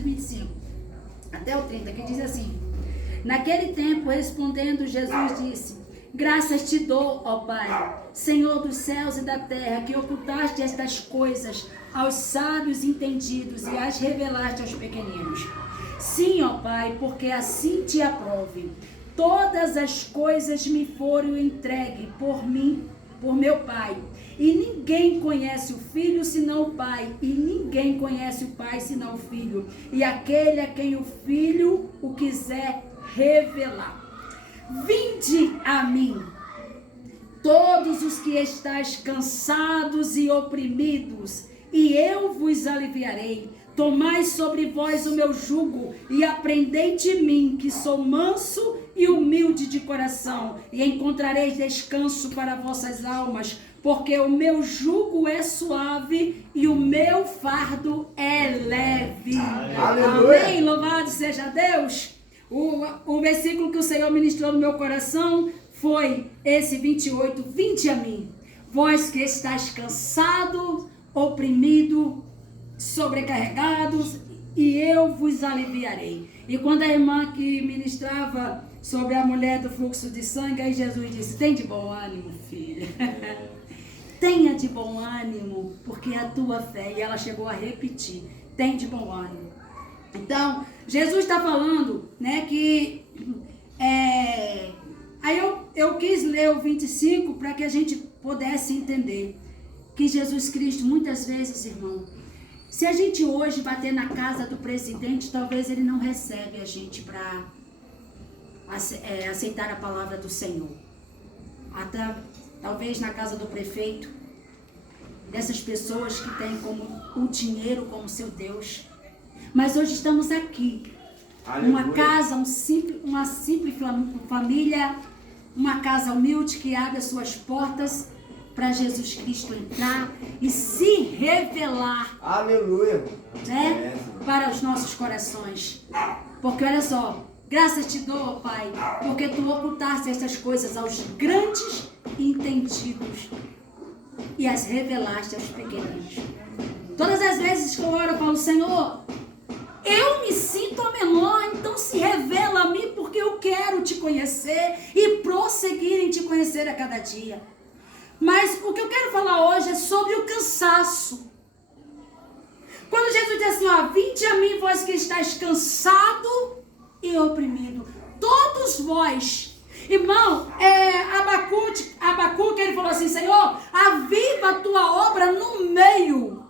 25 até o 30, que diz assim: naquele tempo, respondendo, Jesus disse: graças te dou, ó Pai, Senhor dos céus e da terra, que ocultaste estas coisas aos sábios entendidos e as revelaste aos pequeninos. Sim, ó Pai, porque assim te aprove. Todas as coisas me foram entregues por mim, por meu Pai. E ninguém conhece o Filho senão o Pai, e ninguém conhece o Pai senão o Filho, e aquele a quem o Filho o quiser revelar. Vinde a mim, todos os que estáis cansados e oprimidos, e eu vos aliviarei. Tomai sobre vós o meu jugo e aprendei de mim, que sou manso e humilde de coração, e encontrareis descanso para vossas almas, porque o meu jugo é suave e o meu fardo é leve. Aleluia. Amém? Louvado seja Deus. O versículo que o Senhor ministrou no meu coração foi esse 28. Vinde a mim, vós que estáis cansados, oprimidos, sobrecarregados, e eu vos aliviarei. E quando a irmã que ministrava sobre a mulher do fluxo de sangue, aí Jesus disse: tem de bom ânimo, filha. Tenha de bom ânimo, porque é a tua fé. E ela chegou a repetir: tem de bom ânimo. Então, Jesus está falando, né, que aí eu quis ler o 25 para que a gente pudesse entender que Jesus Cristo, muitas vezes, irmão, se a gente hoje bater na casa do presidente, talvez ele não recebe a gente para aceitar a palavra do Senhor. Até, talvez na casa do prefeito, dessas pessoas que têm como o dinheiro como seu Deus. Mas hoje estamos aqui, uma casa, uma simples família, uma casa humilde que abre as suas portas para Jesus Cristo entrar e se revelar. Aleluia. Né, para os nossos corações. Porque olha só, graças te dou, Pai, porque tu ocultaste estas coisas aos grandes entendidos e as revelaste aos pequeninos. Todas as vezes que eu oro, eu falo: Senhor, eu me sinto a menor, então se revela a mim, porque eu quero te conhecer e prosseguir em te conhecer a cada dia. Mas o que eu quero falar hoje é sobre o cansaço. Quando Jesus diz assim, ó: vinde a mim, vós que estáis cansado e oprimido, todos vós. Irmão, Abacuque, ele falou assim: Senhor, aviva a tua obra no meio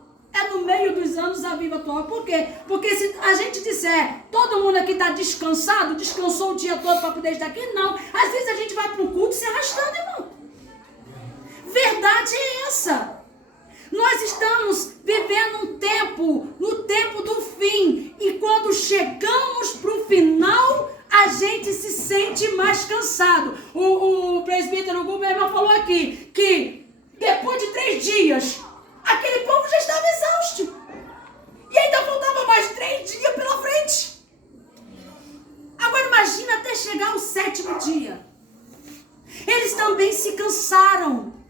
dos anos, aviva a tua obra. Por quê? Porque se a gente disser, todo mundo aqui está descansado, descansou o dia todo para poder estar aqui, não. Às vezes a gente vai para o culto se arrastando, irmão. Verdade é essa. Nós estamos vivendo no tempo do fim, e quando chegamos para o final, a gente se sente mais cansado. O presbítero Guberman falou aqui, que depois de 3 dias, aquele povo já estava exausto. E ainda faltava mais 3 dias pela frente. Agora imagina até chegar o 7º dia. Eles também se cansaram.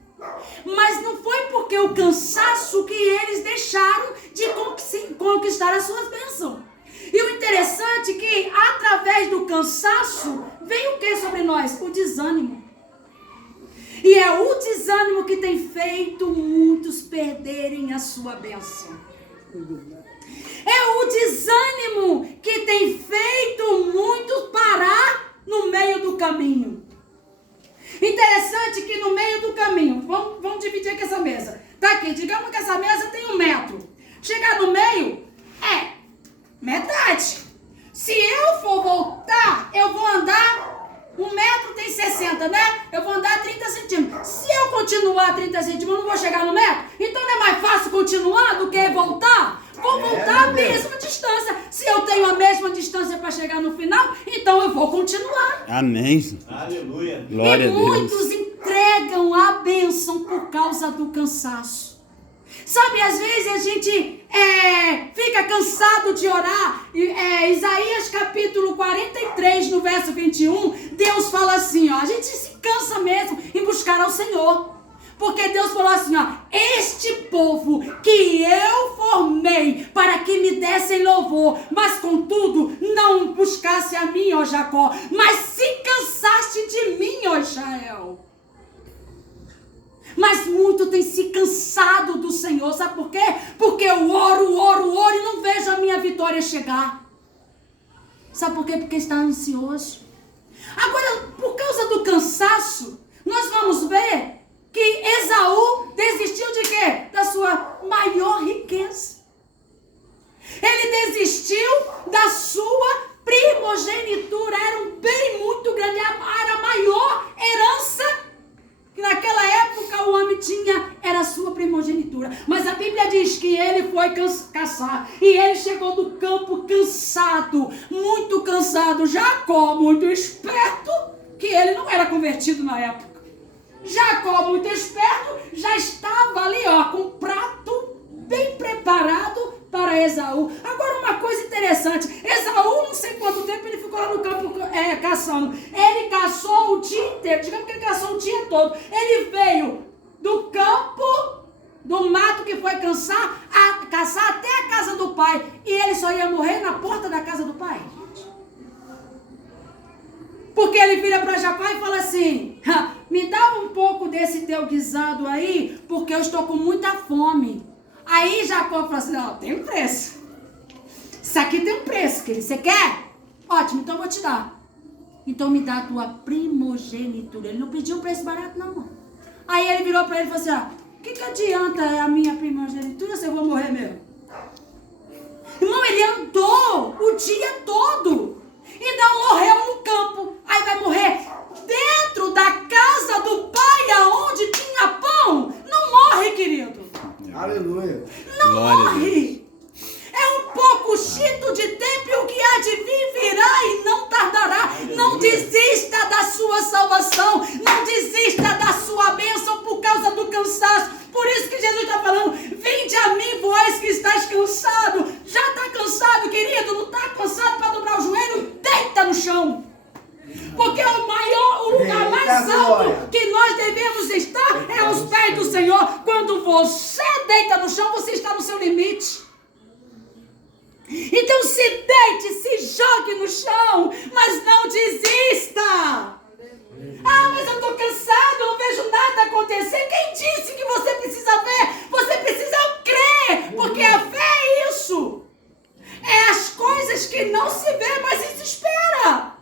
Mas não foi porque o cansaço que eles deixaram de conquistar as suas bênçãos. E o interessante é que através do cansaço vem o que sobre nós? O desânimo. E é o desânimo que tem feito muitos perderem a sua bênção. É o desânimo que tem feito muitos parar no meio do caminho. Interessante que no meio do caminho, vamos dividir aqui essa mesa. Tá aqui, digamos que essa mesa tem 1 metro. Chegar no meio é metade. Se eu for voltar, eu vou andar, 1 metro tem 60, né? Eu vou andar 30 centímetros. Se eu continuar 30 centímetros, eu não vou chegar no metro? Então não é mais fácil continuar do que voltar? Vou voltar a mesma distância. Se eu tenho a mesma distância para chegar no final, então eu vou continuar. Amém. Aleluia. Glória a Deus. Muitos entregam a bênção por causa do cansaço. Sabe, às vezes a gente fica cansado de orar. Isaías capítulo 43, no verso 21, Deus fala assim, ó: a gente se cansa mesmo em buscar ao Senhor. Porque Deus falou assim, ó, este povo que eu formei para que me dessem louvor, mas contudo não buscasse a mim, ó Jacó, mas se cansaste de mim, ó Israel. Mas muito tem se cansado do Senhor, sabe por quê? Porque eu oro e não vejo a minha vitória chegar. Sabe por quê? Porque está ansioso. Agora, por causa do cansaço, nós vamos ver que Esaú desistiu de quê? Da sua maior riqueza. Ele desistiu da sua primogenitura. Era um bem muito grande, era a maior herança que naquela época o homem tinha, era a sua primogenitura. Mas a Bíblia diz que ele foi caçar e ele chegou do campo cansado, muito cansado. Jacó, muito esperto, que ele não era convertido na época. Jacó, muito esperto, já estava ali, ó, com um prato bem preparado para Esaú. Agora, uma coisa interessante, Esaú, não sei quanto tempo ele ficou lá no campo caçando. Ele caçou o dia inteiro, digamos que ele caçou o dia todo. Ele veio do campo, do mato que foi caçar até a casa do pai. E ele só ia morrer na porta da casa do pai. Porque ele vira para Jacó e fala assim, me dá um pouco desse teu guisado aí, porque eu estou com muita fome. Aí Jacó falou assim, não, tem um preço. Isso aqui tem um preço, querido. Você quer? Ótimo, então eu vou te dar. Então me dá a tua primogenitura. Ele não pediu um preço barato, não. Aí ele virou para ele e falou assim, o que adianta a minha primogenitura se eu vou morrer mesmo? Irmão, ele andou o dia todo e não morreu no campo. Aí vai morrer dentro da casa do pai, aonde tinha pão. Não morre, querido. Aleluia. Não morre. É um pouco chito de tempo e o que há de vir virá e não tardará. Não desista da sua salvação. Não desista da sua bênção por causa do cansaço. Por isso que Jesus está falando, vinde a mim, vós que estás cansado. Já está cansado, querido? Não está cansado para dobrar o joelho? Deita no chão. Porque o lugar mais alto que nós devemos estar é aos pés do Senhor. Quando você deita no chão, você está no seu limite. Então se deite, se jogue no chão, mas não desista. Mas eu estou cansado, não vejo nada acontecer. Quem disse que você precisa ver? Você precisa crer, porque a fé é isso. É as coisas que não se vê, mas se espera.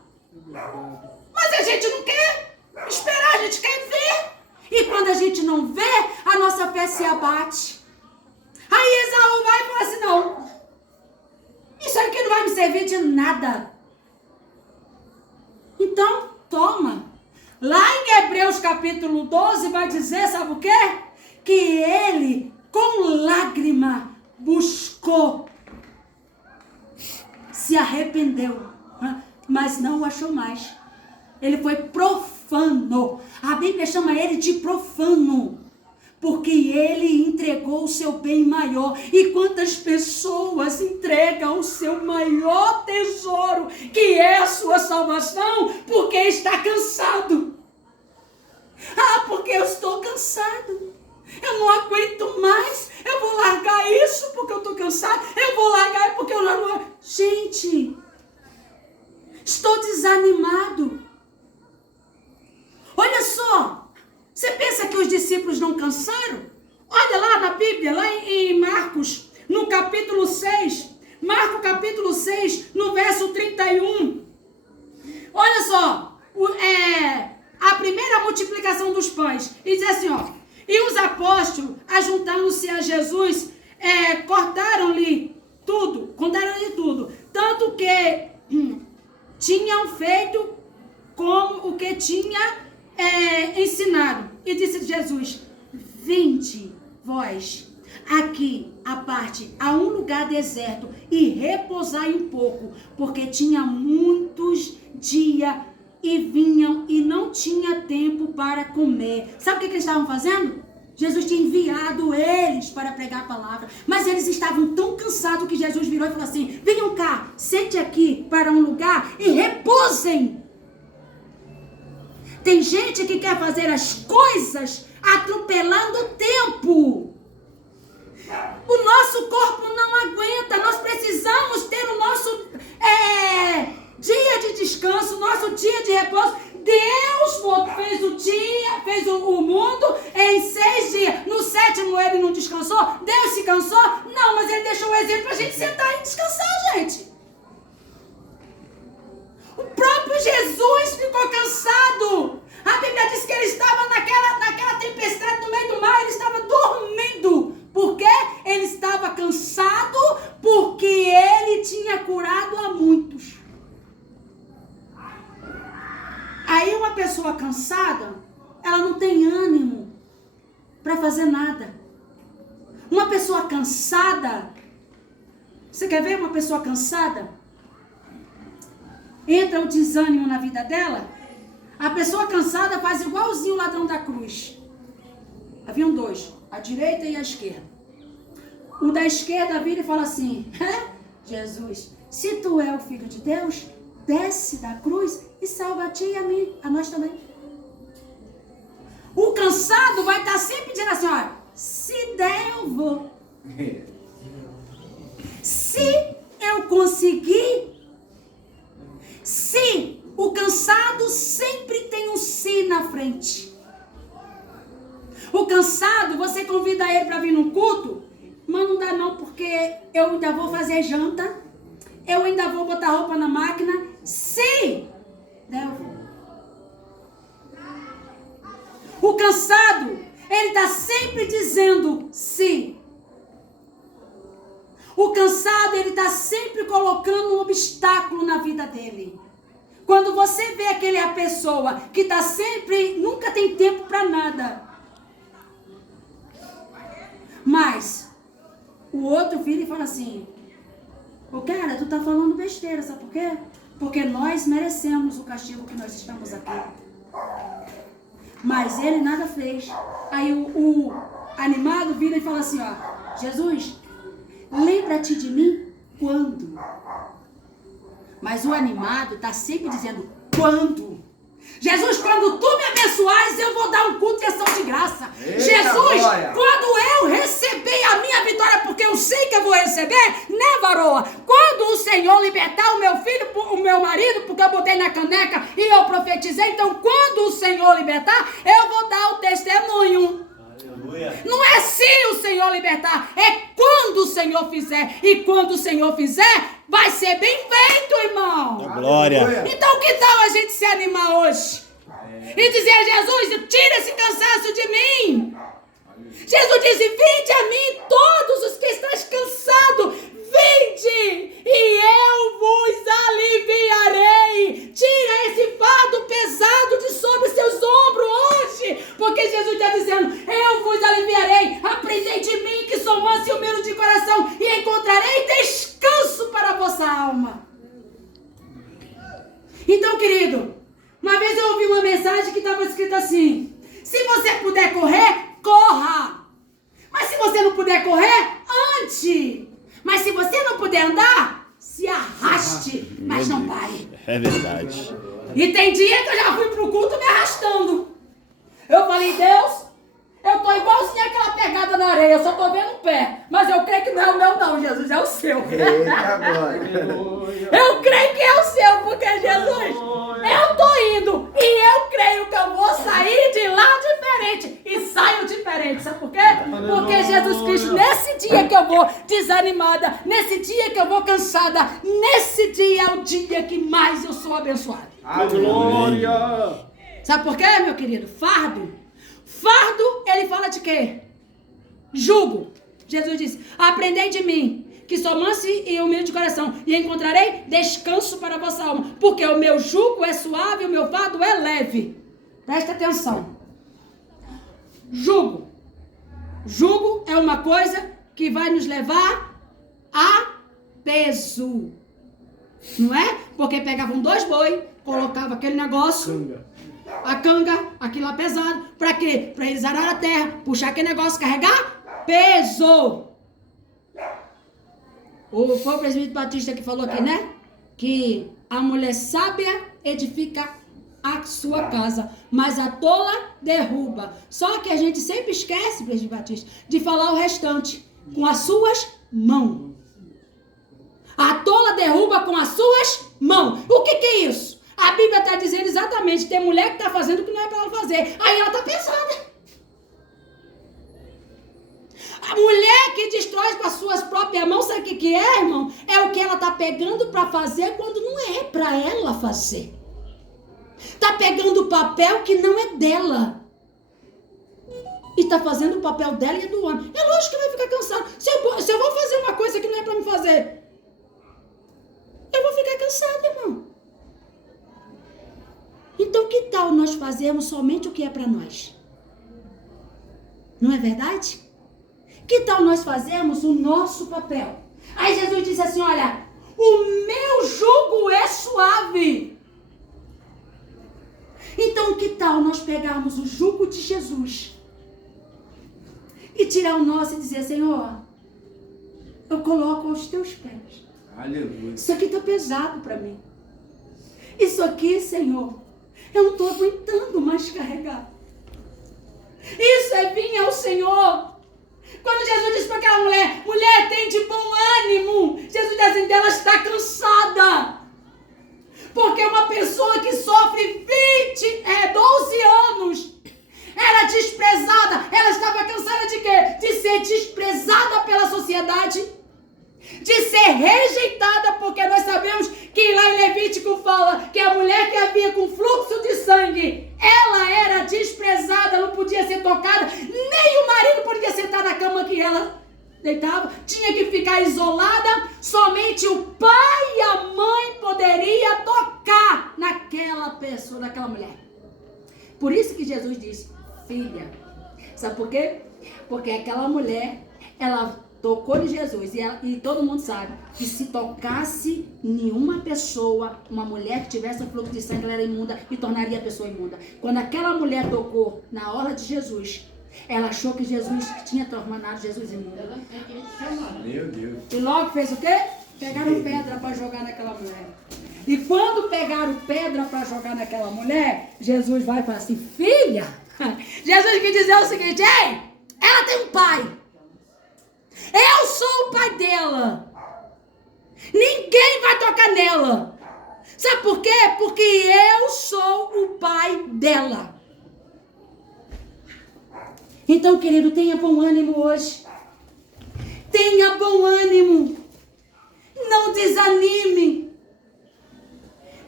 Mas a gente não quer esperar, a gente quer ver. E quando a gente não vê, a nossa fé se abate. Aí Esaú vai e fala assim, não, isso aqui não vai me servir de nada. Então, toma. Lá em Hebreus capítulo 12 vai dizer, sabe o quê? Que ele, com lágrima, buscou, se arrependeu, mas não o achou mais. Ele foi profano. A Bíblia chama ele de profano, porque ele entregou o seu bem maior. E quantas pessoas entregam o seu maior tesouro, que é a sua salvação, porque está cansado. Porque eu estou cansado. Eu não aguento mais. Eu vou largar isso porque eu estou cansado. Eu vou largar porque eu não... Gente, estou desanimado. Olha só. Você pensa que os discípulos não cansaram? Olha lá na Bíblia, lá em Marcos, no capítulo 6. Marcos capítulo 6, no verso 31. Olha só. A primeira multiplicação dos pães. E diz assim, ó. E os apóstolos, ajuntando-se a Jesus, contaram-lhe tudo. Tanto que tinham feito como o que tinha ensinado. E disse Jesus, vinde vós aqui à parte, a um lugar deserto, e repousai um pouco, porque tinha muitos dias e vinham e não tinha tempo para comer. Sabe o que eles estavam fazendo? Jesus tinha enviado eles para pregar a palavra, mas eles estavam tão cansados que Jesus virou e falou assim, venham cá, sente aqui para um lugar e repousem. Tem gente que quer fazer as coisas atropelando o tempo. O nosso corpo não aguenta, nós precisamos ter o nosso dia de descanso, nosso dia de repouso. Deus fez o mundo em 6 dias. No 7º ele não descansou? Deus se cansou? Não, mas ele deixou o exemplo para a gente sentar e descansar, gente. O próprio Jesus ficou cansado. A Bíblia diz que ele estava naquela tempestade no meio do mar, ele estava dormindo. Por quê? Ele estava cansado porque ele tinha curado a muitos. Aí uma pessoa cansada, ela não tem ânimo para fazer nada. Uma pessoa cansada, você quer ver uma pessoa cansada? Entra o desânimo na vida dela. A pessoa cansada faz igualzinho o ladrão da cruz. Haviam 2, a direita e a esquerda. O da esquerda vira e fala assim: Jesus, se tu é o Filho de Deus, desce da cruz e salva a ti e a mim, a nós também. O cansado vai estar sempre dizendo assim: olha, se der eu vou. Se eu conseguir. Se. O cansado sempre tem um se na frente. O cansado, você convida ele para vir no culto, mas não dá não, porque eu ainda vou fazer janta, eu ainda vou botar roupa na máquina. Se der, eu vou. O cansado, ele está sempre dizendo sim. O cansado, ele está sempre colocando um obstáculo na vida dele. Quando você vê aquela pessoa que está sempre, nunca tem tempo para nada. Mas o outro vira e fala assim: ô cara, tu tá falando besteira, sabe por quê? Porque nós merecemos o castigo que nós estamos aqui. Mas ele nada fez. Aí o animado vira e fala assim: ó, Jesus, lembra-te de mim quando? Mas o animado está sempre dizendo: quando? Jesus, quando tu me abençoares, eu vou dar um culto de ação de graça. Eita, Jesus, glória. quando eu receber a minha vitória, porque eu sei que eu vou receber, né, varoa? Quando o Senhor libertar o meu filho, o meu marido, porque eu botei na caneca e eu profetizei, então quando o Senhor libertar, eu vou dar o testemunho. Aleluia. Não é se o Senhor libertar, é quando o Senhor fizer. E quando o Senhor fizer, vai ser bem feito, irmão. Glória. Então que tal a gente se animar hoje? E dizer: Jesus, tira esse cansaço de mim. Jesus disse: vinde a mim todos os que estáis cansados, vinde e eu vos aliviarei. Tira esse fardo pesado de sobre os seus ombros hoje, porque Jesus está dizendo: eu vos aliviarei. Aprendei de mim, que sou manso e humilde de coração, e encontrarei descanso para a vossa alma. Então, querido, uma vez eu ouvi uma mensagem que estava escrita assim: se você puder correr, corra. Mas se você não puder correr, ande. Mas se você não puder andar, se arraste, mas não pare. É verdade. E tem dia que eu já fui pro culto me arrastando. Eu falei: Deus, eu tô igualzinho aquela pegada na areia, eu só tô vendo o pé. Mas eu creio que não é o meu não, Jesus, é o seu. Eita, glória. Eu creio que é o seu, porque Jesus, eu tô indo e eu creio que eu vou sair de lá diferente. E saio diferente, sabe por quê? Porque Jesus Cristo, nesse dia que eu vou desanimada, nesse dia que eu vou cansada, nesse dia é o dia que mais eu sou abençoada. A glória. Sabe por quê, meu querido? Fardo. Fardo, ele fala de quê? Jugo. Jesus disse: aprendei de mim, que sou manso e humilde de coração, e encontrarei descanso para a vossa alma, porque o meu jugo é suave e o meu fardo é leve. Presta atenção. Jugo. Jugo é uma coisa que vai nos levar a peso. Não é? Porque pegavam 2 boi, colocava aquele negócio, a canga, aquilo lá pesado. Para quê? Para eles arar a terra, puxar aquele negócio, carregar peso. Foi o presbítero Batista que falou aqui, né? Que a mulher sábia edifica a sua casa, mas a tola derruba. Só que a gente sempre esquece, Presidente Batista, de falar o restante. Com as suas mãos. A tola derruba com as suas mãos. O que é isso? A Bíblia está dizendo exatamente, tem mulher que está fazendo o que não é para ela fazer. Aí ela está pesada. A mulher que destrói com as suas próprias mãos, sabe o que é, irmão? É o que ela está pegando para fazer quando não é para ela fazer. Está pegando o papel que não é dela. E está fazendo o papel dela e do homem. É lógico que vai ficar cansado. Se eu vou fazer uma coisa que não é para me fazer, eu vou ficar cansado, irmão. Então que tal nós fazermos somente o que é para nós? Não é verdade? Que tal nós fazermos o nosso papel? Aí Jesus disse assim, olha, o meu jugo é suave. Então que tal nós pegarmos o jugo de Jesus e tirar o nosso e dizer, Senhor, eu coloco aos teus pés. Aleluia. Isso aqui está pesado para mim. Isso aqui, Senhor, eu não estou aguentando mais carregar. Isso é vir ao Senhor. Quando Jesus disse para aquela mulher, mulher, tem de bom ânimo. Jesus disse assim, ela está cansada. Porque uma pessoa que sofre 12 anos, era desprezada. Ela estava cansada de quê? De ser desprezada pela sociedade. De ser rejeitada, porque nós sabemos que lá em Levítico fala que a mulher que havia com fluxo de sangue, ela era desprezada, não podia ser tocada, nem o marido podia sentar na cama que ela deitava, tinha que ficar isolada, somente o pai e a mãe poderia tocar naquela pessoa, naquela mulher. Por isso que Jesus disse, filha, sabe por quê? Porque aquela mulher, ela tocou de Jesus e todo mundo sabe que se tocasse nenhuma pessoa, uma mulher que tivesse um fluxo de sangue, ela era imunda e tornaria a pessoa imunda. Quando aquela mulher tocou na orla de Jesus, ela achou que Jesus tinha tornado Jesus imunda. Meu Deus. E logo fez o quê? Pegaram pedra para jogar naquela mulher. E quando pegaram pedra para jogar naquela mulher, Jesus vai e fala assim, filha, Jesus quer dizer o seguinte, ei, ela tem um pai. Eu sou o pai dela. Ninguém vai tocar nela. Sabe por quê? Porque eu sou o pai dela. Então, querido, tenha bom ânimo hoje. Tenha bom ânimo. Não desanime.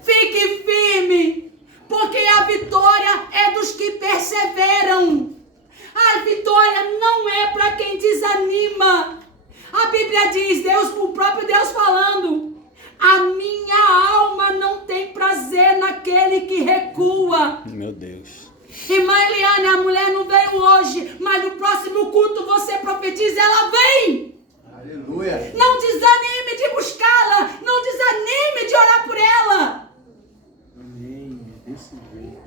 Fique firme. Porque a vitória é dos que perseveram. A vitória não é para quem desanima. A Bíblia diz, o próprio Deus falando, a minha alma não tem prazer naquele que recua. Meu Deus. Irmã Eliane, a mulher não veio hoje, mas no próximo culto você profetiza, ela vem. Aleluia. Não desanime de buscá-la, não desanime de orar por ela. Amém. Desse jeito.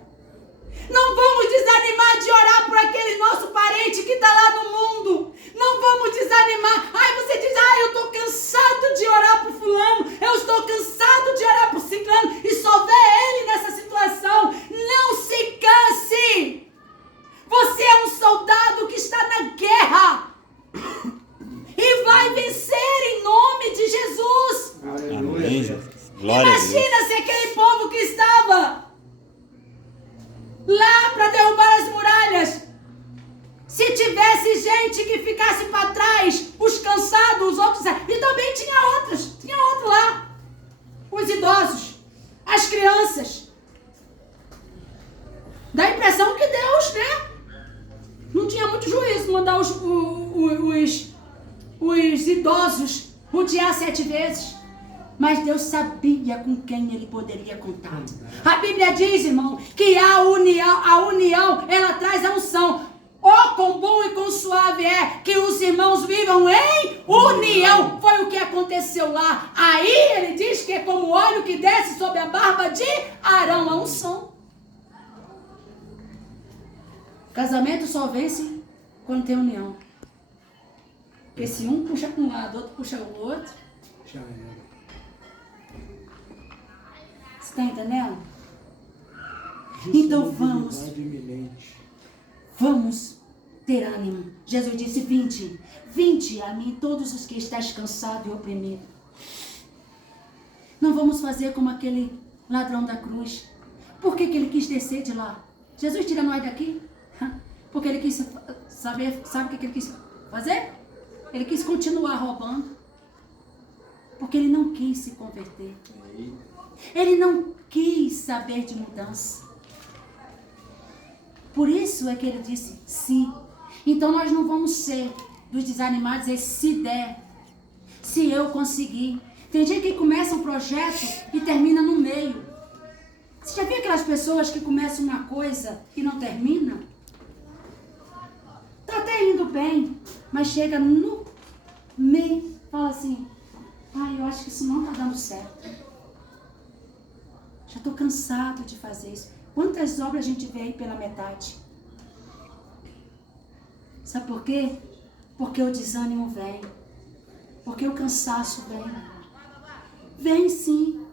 Não vamos desanimar de orar por aquele nosso parente que está lá no mundo. Não vamos desanimar. Aí você diz, eu estou cansado de orar por fulano. Eu estou cansado de orar por ciclano. E só vê ele nessa situação. Não se canse. Você é um soldado que está na guerra. E vai vencer em nome de Jesus. Aleluia. Amém. Glória a Deus. Imagina se aquele povo que estava lá para derrubar as muralhas, se tivesse gente que ficasse para trás, os cansados, os outros, e também tinha outro lá, os idosos, as crianças. Dá a impressão que Deus, não tinha muito juízo mandar os idosos rodear 7 vezes. Mas Deus sabia com quem ele poderia contar. A Bíblia diz, irmão, que a união, ela traz a unção. Oh, quão bom e quão suave é que os irmãos vivam em união. Foi o que aconteceu lá. Aí ele diz que é como óleo que desce sobre a barba de Arão, a unção. Casamento só vence quando tem união. Porque se um puxa para um lado, outro puxa o outro, Já era. você está entendendo? Então vamos. Disponibilidade iminente. Vamos ter ânimo. Jesus disse: vinde a mim todos os que estáis cansados e oprimidos. Não vamos fazer como aquele ladrão da cruz. Por que ele quis descer de lá? Jesus tira nós daqui? Porque ele quis sabe o que ele quis fazer? Ele quis continuar roubando. Porque ele não quis se converter. Ele não quis saber de mudança. Por isso é que ele disse sim. Então nós não vamos ser dos desanimados, é se der, se eu conseguir. Tem gente que começa um projeto e termina no meio. Você já viu aquelas pessoas que começam uma coisa e não termina? Tá até indo bem, mas chega no meio, fala assim: eu acho que isso não tá dando certo. Já tô cansado de fazer isso. Quantas obras a gente vê aí pela metade? Sabe por quê? Porque o desânimo vem. Porque o cansaço vem. Vem sim.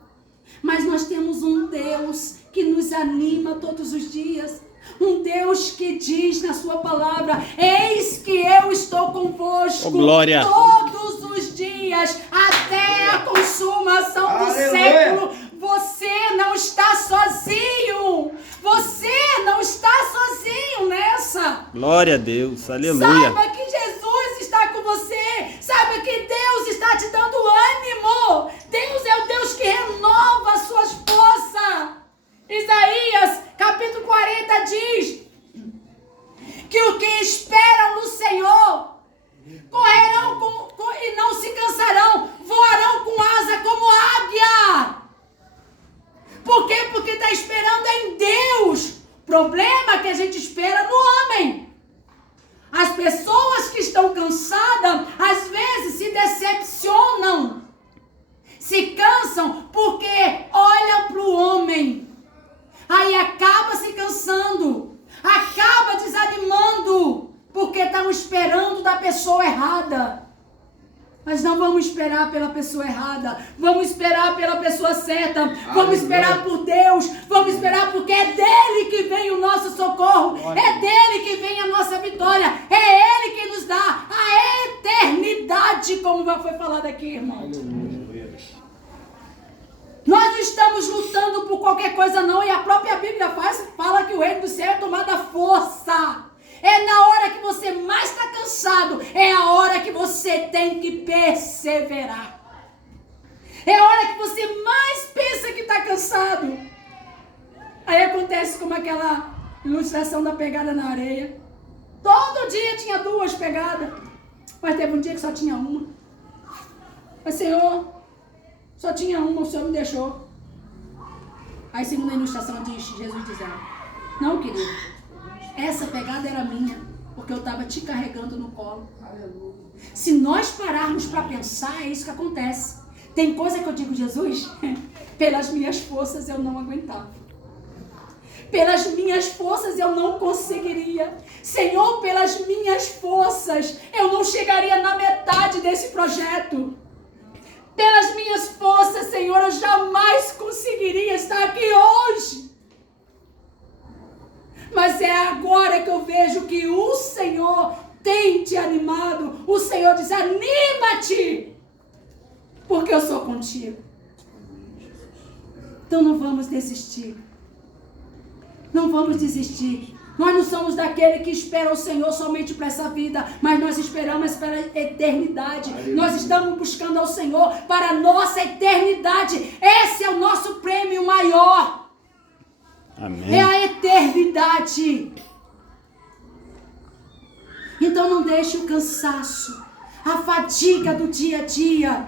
Mas nós temos um Deus que nos anima todos os dias. Um Deus que diz na sua palavra: eis que eu estou convosco todos os dias, até a consumação do século. Você não está sozinho. Você não está sozinho nessa. Glória a Deus. Aleluia. Saiba que Jesus está com você. Saiba que Deus está te dando ânimo. Deus é o Deus que renova as suas forças. Isaías capítulo 40 diz que o que esperam no Senhor correrão e não se cansarão, voarão com asa como águia. Por quê? Porque está esperando em Deus. O problema é que a gente espera no homem. As pessoas que estão cansadas, às vezes se decepcionam, se cansam porque olham para o homem. Aí acaba se cansando, acaba desanimando, porque estão esperando da pessoa errada. Mas não vamos esperar pela pessoa errada, vamos esperar pela pessoa certa, vamos esperar por Deus, vamos esperar porque é dele que vem o nosso socorro, é dele que vem a nossa vitória, é ele que nos dá a eternidade, como já foi falado aqui, irmão. Nós não estamos lutando por qualquer coisa não, e a própria Bíblia fala que o reino do céu é tomado à força. É na hora que você mais está cansado, é a hora que você tem que perseverar. É a hora que você mais pensa que está cansado. Aí acontece como aquela ilustração da pegada na areia. Todo dia tinha 2 pegadas, mas teve um dia que só tinha uma. Mas Senhor, só tinha uma, o Senhor me deixou. Aí segunda ilustração Jesus dizendo: não, querido, essa pegada era minha, porque eu estava te carregando no colo. Se nós pararmos para pensar, é isso que acontece. Tem coisa que eu digo: Jesus, pelas minhas forças eu não aguentava. Pelas minhas forças eu não conseguiria. Senhor, pelas minhas forças eu não chegaria na metade desse projeto. Pelas minhas forças, Senhor, eu jamais conseguiria estar aqui hoje. Mas é agora que eu vejo que o Senhor tem te animado. O Senhor diz: anima-te, porque eu sou contigo. Então não vamos desistir. Não vamos desistir. Nós não somos daquele que espera o Senhor somente para essa vida, mas nós esperamos para a eternidade. Nós estamos buscando ao Senhor para a nossa eternidade. Esse é o nosso prêmio maior. Amém. É a eternidade. Então não deixe o cansaço, a fadiga do dia a dia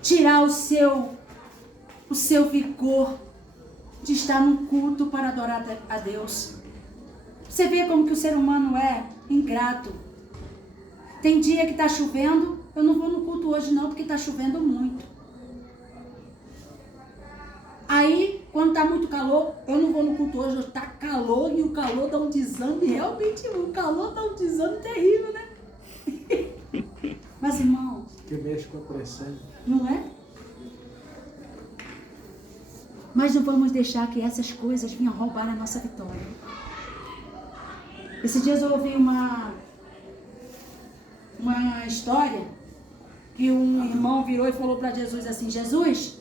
tirar o seu vigor de estar num culto para adorar a Deus. Você vê como que o ser humano é ingrato. Tem dia que está chovendo, eu não vou no culto hoje não, porque está chovendo muito. Aí, quando está muito calor, eu não vou no culto hoje está calor, e o calor dá um desânimo, e realmente o calor dá um desânimo terrível, né? Mas, irmão, que mexe com a pressão. não é? Mas não vamos deixar que essas coisas venham roubar a nossa vitória. Esses dias eu ouvi uma história que um irmão virou e falou para Jesus assim: Jesus,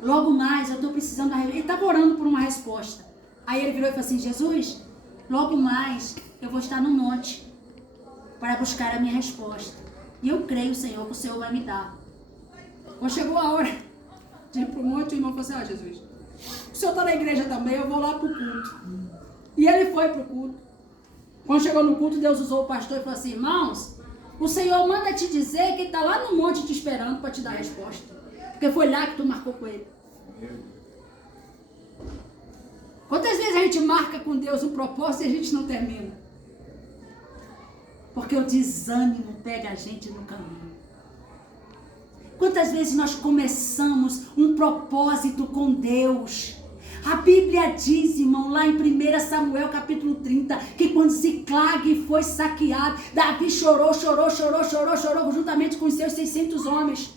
logo mais eu estou precisando... Ele estava orando por uma resposta. Aí ele virou e falou assim: Jesus, logo mais eu vou estar no monte para buscar a minha resposta. E eu creio, Senhor, que o Senhor vai me dar. Quando chegou a hora de ir para o monte, o irmão falou assim: ah, Jesus, o Senhor está na igreja também, eu vou lá para o culto. E ele foi para o culto. Quando chegou no culto, Deus usou o pastor e falou assim: irmãos, o Senhor manda te dizer que ele está lá no monte te esperando para te dar a resposta. Porque foi lá que tu marcou com ele. Quantas vezes a gente marca com Deus um propósito e a gente não termina? Porque o desânimo pega a gente no caminho. Quantas vezes nós começamos um propósito com Deus? A Bíblia diz, irmão, lá em 1 Samuel capítulo 30, que quando Ziclag foi saqueado, Davi chorou juntamente com os seus 600 homens.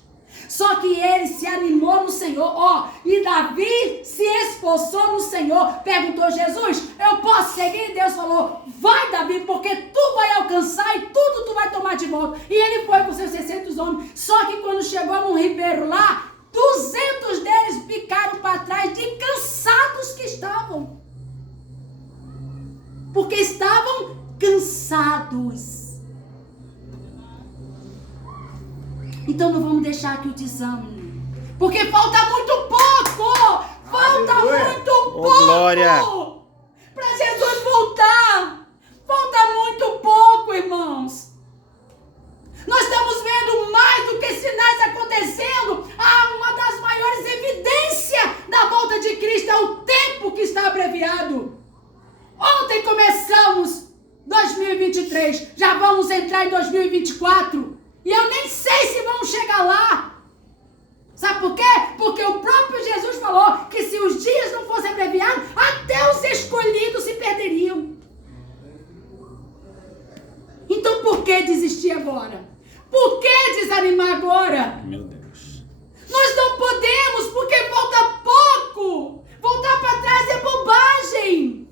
Só que ele se animou no Senhor, e Davi se esforçou no Senhor. Perguntou: Jesus, eu posso seguir? E Deus falou: vai, Davi, porque tu vai alcançar e tudo tu vai tomar de volta. E ele foi com seus 600 homens. Só que quando chegou num ribeiro lá, 200 deles ficaram para trás de cansados que estavam. Porque estavam cansados. Então não vamos deixar que o desânimo, porque falta muito pouco, muito pouco, glória, para Jesus voltar. Falta muito pouco, irmãos. Nós estamos vendo mais do que sinais acontecendo. Uma das maiores evidências da volta de Cristo é o tempo que está abreviado. Ontem começamos 2023, já vamos entrar em 2024. E eu nem sei se vamos chegar lá. Sabe por quê? Porque o próprio Jesus falou que se os dias não fossem abreviados, até os escolhidos se perderiam. Então por que desistir agora? Por que desanimar agora? meu Deus. Nós não podemos, porque falta pouco. Voltar para trás é bobagem.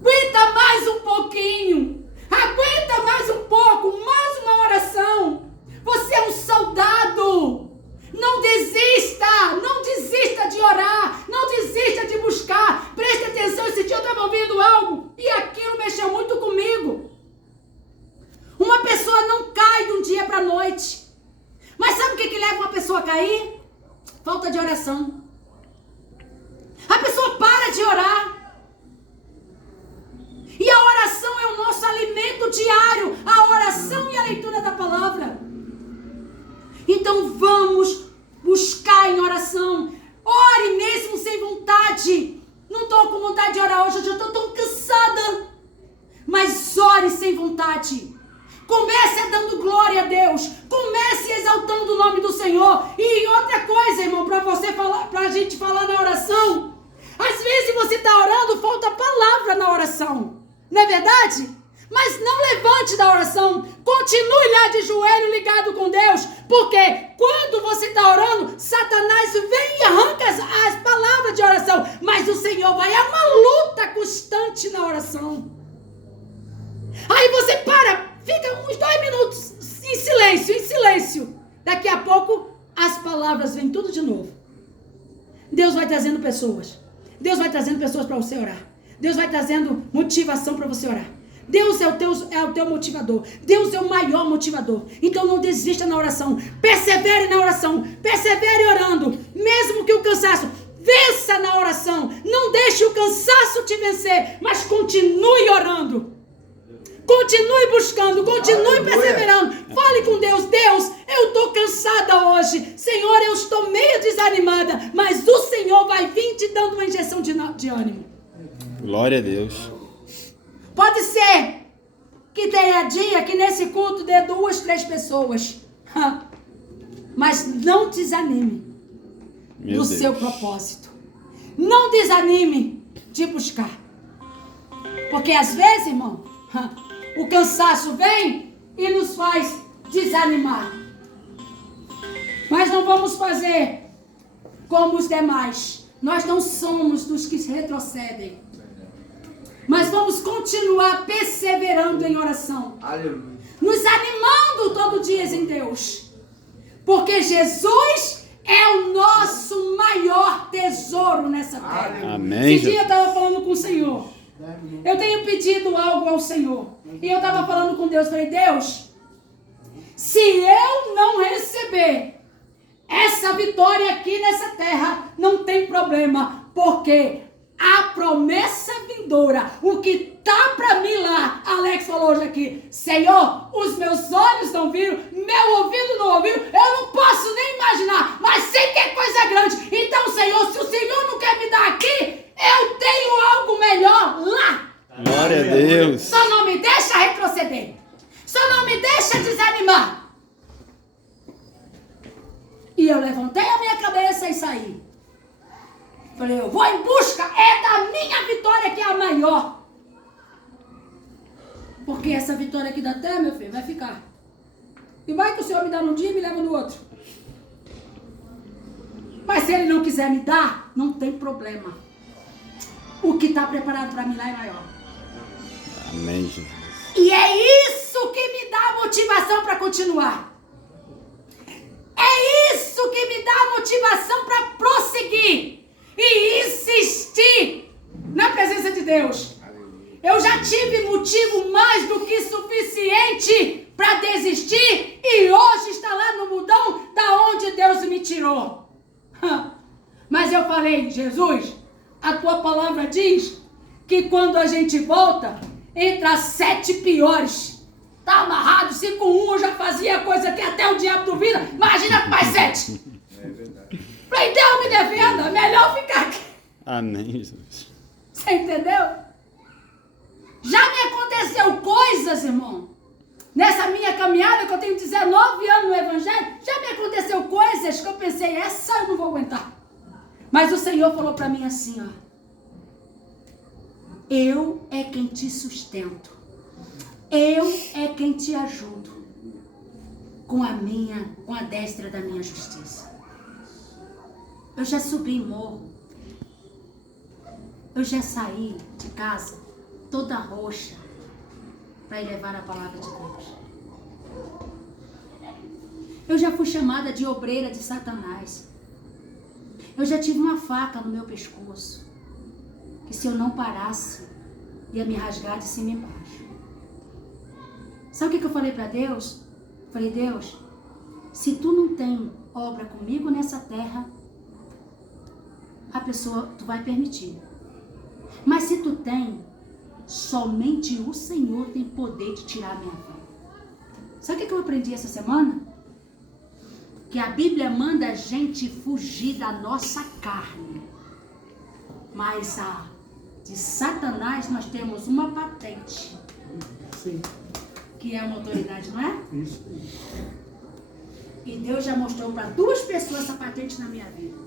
Aguenta mais um pouquinho. Aguenta mais um pouco, mais uma oração. Você é um soldado. Não desista de orar, não desista de buscar. Preste atenção, esse dia eu estava ouvindo algo e aquilo mexeu muito comigo. Uma pessoa não cai de um dia para a noite. Mas sabe o que leva uma pessoa a cair? Falta de oração. A pessoa para de orar. E a oração é o nosso alimento diário. A oração e a leitura da palavra. Então vamos buscar em oração. Ore mesmo sem vontade. Não estou com vontade de orar hoje eu estou tão cansada. Mas ore sem vontade. Comece dando glória a Deus. Comece exaltando o nome do Senhor. E outra coisa, irmão, para a gente falar na oração. Às vezes você está orando, falta palavra na oração. Não é verdade? Mas não levante da oração. Continue lá de joelho ligado com Deus. Porque quando você está orando, Satanás vem e arranca as palavras de oração. Mas o Senhor vai. É uma luta constante na oração. Aí você fica uns 2 minutos em silêncio. Daqui a pouco as palavras vêm tudo de novo. Deus vai trazendo pessoas. Deus vai trazendo pessoas para você orar. Deus vai trazendo motivação para você orar. Deus é o teu motivador. Deus é o maior motivador. Então não desista na oração. Persevere na oração. Persevere orando. Mesmo que o cansaço, vença na oração. Não deixe o cansaço te vencer. Mas continue orando. Continue buscando. Continue perseverando. Fale com Deus. Deus, eu estou cansada hoje. Senhor, eu estou meio desanimada. Mas o Senhor vai vir te dando uma injeção de ânimo. Glória a Deus. Pode ser que tenha dia que nesse culto dê 2, 3 pessoas. Mas não desanime do seu propósito. Não desanime de buscar. Porque às vezes, irmão, o cansaço vem e nos faz desanimar. Mas não vamos fazer como os demais. Nós não somos dos que retrocedem. Mas vamos continuar perseverando em oração. Aleluia. Nos animando todo dia em Deus. Porque Jesus é o nosso maior tesouro nessa terra. Amém. Esse dia eu estava falando com o Senhor. Eu tenho pedido algo ao Senhor. E eu estava falando com Deus. Falei, Deus, se eu não receber essa vitória aqui nessa terra, não tem problema. Porque a promessa vindoura, o que tá para mim lá, Alex falou hoje aqui, Senhor, os meus olhos não viram, meu ouvido não ouviu, eu não posso nem imaginar, mas sei que é coisa grande. Então, Senhor, se o Senhor não quer me dar aqui, eu tenho algo melhor lá. Glória a Deus. Só não me deixa retroceder, só não me deixa desanimar. E eu levantei a minha cabeça e saí. Falei, eu vou em busca, é da minha vitória que é a maior. Porque essa vitória aqui da terra, meu filho, vai ficar. E vai que o Senhor me dá num dia e me leva no outro. Mas se Ele não quiser me dar, não tem problema. O que está preparado para mim lá é maior. Amém, Jesus. E é isso que me dá motivação para continuar. É isso que me dá motivação para prosseguir. E insistir na presença de Deus. Eu já tive motivo mais do que suficiente para desistir e hoje está lá no mundão da onde Deus me tirou. Mas eu falei, Jesus, a tua palavra diz que quando a gente volta, entre as 7 piores, tá amarrado, se com um eu já fazia coisa que até o diabo duvida, imagina com mais 7. É verdade. Falei, Deus me defenda, melhor ficar aqui. Amém, Jesus. Você entendeu? Já me aconteceu coisas, irmão. Nessa minha caminhada, que eu tenho 19 anos no Evangelho, já me aconteceu coisas que eu pensei, essa eu não vou aguentar. Mas o Senhor falou para mim assim, ó. Eu é quem te sustento. Eu é quem te ajudo. Com a destra da minha justiça. Eu já subi em morro. Eu já saí de casa toda roxa para ir levar a palavra de Deus. Eu já fui chamada de obreira de Satanás. Eu já tive uma faca no meu pescoço, que se eu não parasse, ia me rasgar de cima e embaixo. Sabe o que eu falei para Deus? Falei, Deus, se tu não tem obra comigo nessa terra, a pessoa, tu vai permitir. Mas se tu tem, somente o Senhor tem poder de tirar a minha vida. Sabe o que eu aprendi essa semana? Que a Bíblia manda a gente fugir da nossa carne. Mas a de Satanás nós temos uma patente. Sim. Que é uma autoridade, não é? Isso. E Deus já mostrou para 2 pessoas essa patente na minha vida.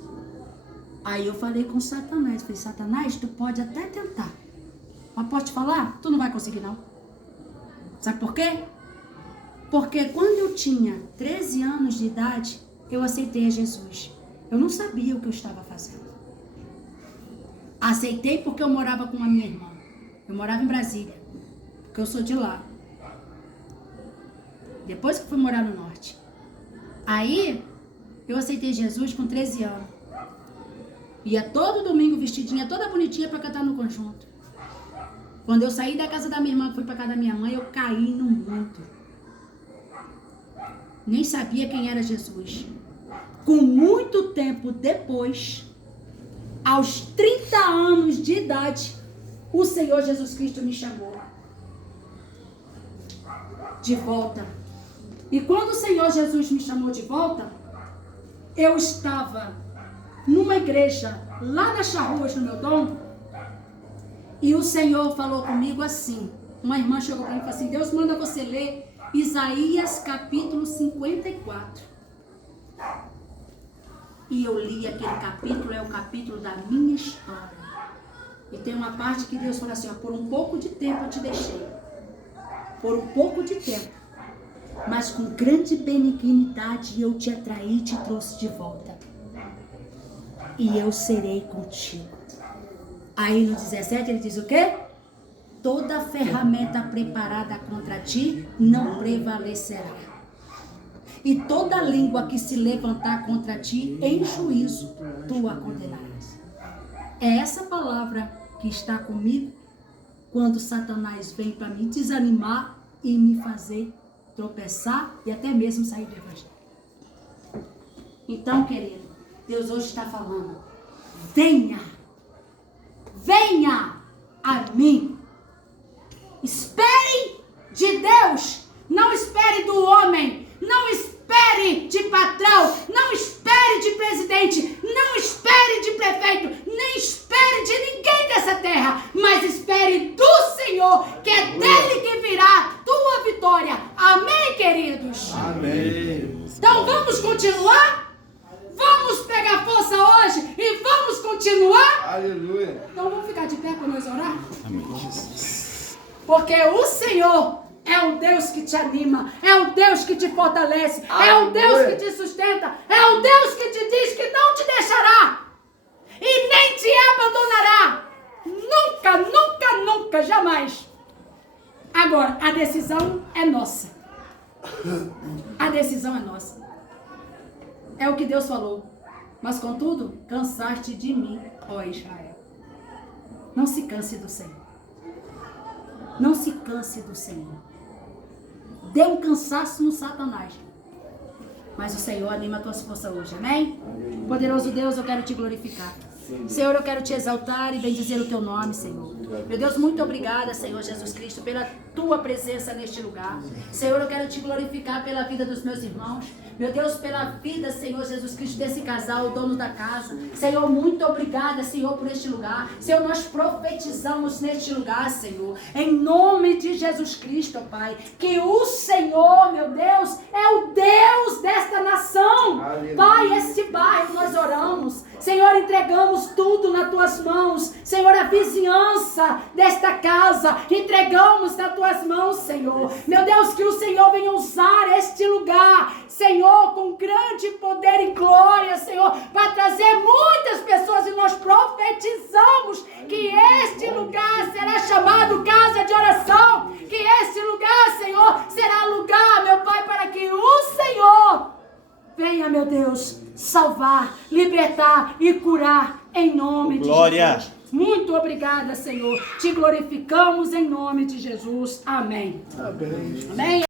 Aí eu falei com Satanás. Falei, Satanás, tu pode até tentar. Mas posso te falar? Tu não vai conseguir, não. Sabe por quê? Porque quando eu tinha 13 anos de idade, eu aceitei a Jesus. Eu não sabia o que eu estava fazendo. Aceitei porque eu morava com a minha irmã. Eu morava em Brasília. Porque eu sou de lá. Depois que fui morar no norte. Aí, eu aceitei Jesus com 13 anos. Ia todo domingo vestidinha, toda bonitinha para cantar no conjunto. Quando eu saí da casa da minha irmã, fui para casa da minha mãe, eu caí no mundo. Nem sabia quem era Jesus. Com muito tempo depois, aos 30 anos de idade, o Senhor Jesus Cristo me chamou de volta. E quando o Senhor Jesus me chamou de volta, eu estava numa igreja lá nas Charruas, no meu dom, e o Senhor falou comigo assim. Uma irmã chegou para mim e falou assim, Deus manda você ler Isaías capítulo 54. E eu li aquele capítulo, é o capítulo da minha história. E tem uma parte que Deus fala assim, ó, por um pouco de tempo eu te deixei. Por um pouco de tempo. mas com grande benignidade eu te atraí e te trouxe de volta. E eu serei contigo. Aí no 17 ele diz o quê? Toda ferramenta preparada contra ti não prevalecerá. E toda língua que se levantar contra ti em juízo, tu a condenarás. É essa palavra que está comigo quando Satanás vem para me desanimar e me fazer tropeçar e até mesmo sair do evangelho. Então, querido, Deus hoje está falando: venha a mim. Espere de Deus, não espere do homem, não espere de patrão, não espere de presidente, não espere de prefeito, nem espere de ninguém dessa terra, mas espere do Senhor, que é dele que virá a tua vitória. Amém, queridos? Amém. Então vamos continuar? Vamos pegar força hoje e vamos continuar? Aleluia. Então vamos ficar de pé para nós orar? Amém, Jesus. Porque o Senhor é o Deus que te anima, é o Deus que te fortalece, é o Deus que te sustenta, é o Deus que te diz que não te deixará e nem te abandonará. Nunca, nunca, nunca, jamais. Agora, a decisão é nossa. A decisão é nossa. É o que Deus falou. Mas contudo, cansaste de mim, ó Israel. Não se canse do Senhor. Não se canse do Senhor. Dê um cansaço no Satanás. Mas o Senhor anima a tua força hoje, amém? Poderoso Deus, eu quero te glorificar. Senhor, eu quero te exaltar e bendizer o teu nome, Senhor. Meu Deus, muito obrigada, Senhor Jesus Cristo, pela tua presença neste lugar. Senhor, eu quero te glorificar pela vida dos meus irmãos. Meu Deus, pela vida, Senhor Jesus Cristo, desse casal, o dono da casa. Senhor, muito obrigada, Senhor, por este lugar. Senhor, nós profetizamos neste lugar, Senhor, em nome de Jesus Cristo, Pai, que o Senhor, meu Deus, é o Deus desta nação. Aleluia. Pai, este bairro nós oramos. Senhor, entregamos tudo nas tuas mãos. Senhor, a vizinhança desta casa, entregamos nas tuas mãos, Senhor. Meu Deus, que o Senhor venha usar este lugar, Senhor, com grande poder e glória, Senhor, para trazer muitas pessoas, e nós profetizamos que este lugar será chamado casa de oração, que este lugar, Senhor, será lugar, meu Pai, para que o Senhor venha, meu Deus, salvar, libertar e curar em nome de Jesus. Muito obrigada, Senhor. Te glorificamos em nome de Jesus. Amém. Amém. Amém.